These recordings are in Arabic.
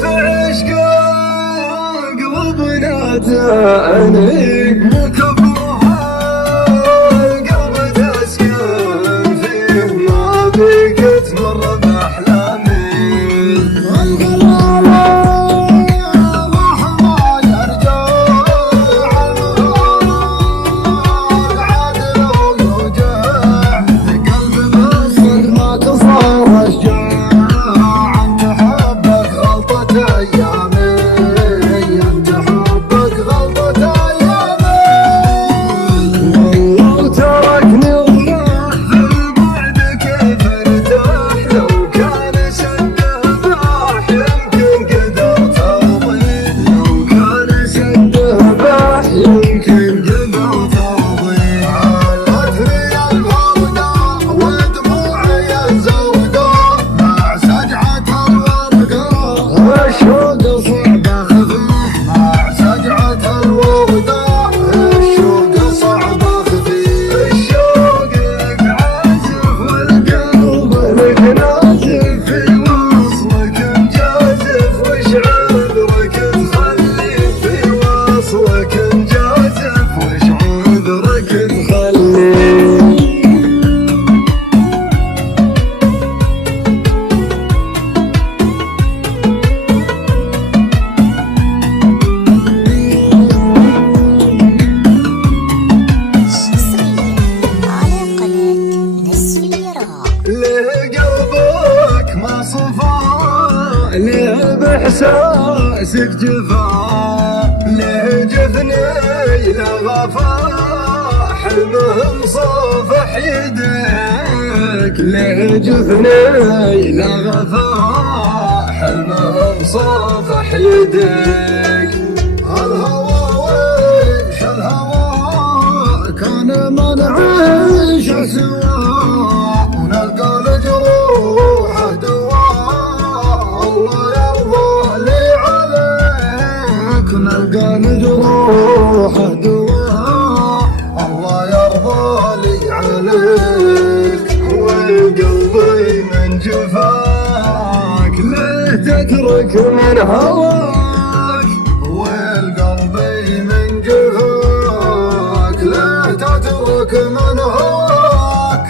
في عشقه قلوبنا تأنيق مكبوها القلب تسكن فيه ما بقى تمر بأحلامي ليه بإحساسك جفا ليه جفني لغفا حلمهم صافح يديك ليه جفني لغفا حلمهم صافح يديك الهوى ويش الهوى كان ما نعيش سوا ونلقى لجروحه دوا نلقى لجروحه دواء الله يرضى لي عليك وقلبي من جفاك ليه تترك من هواك والقلبي من جفاك ليه تترك من هواك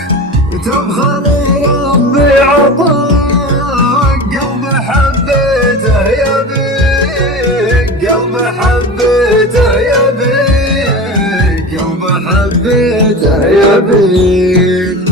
تبخل ربي عطاك قلب حبيته يبيك قلب حبيته يبيك قلب حبيته يبيك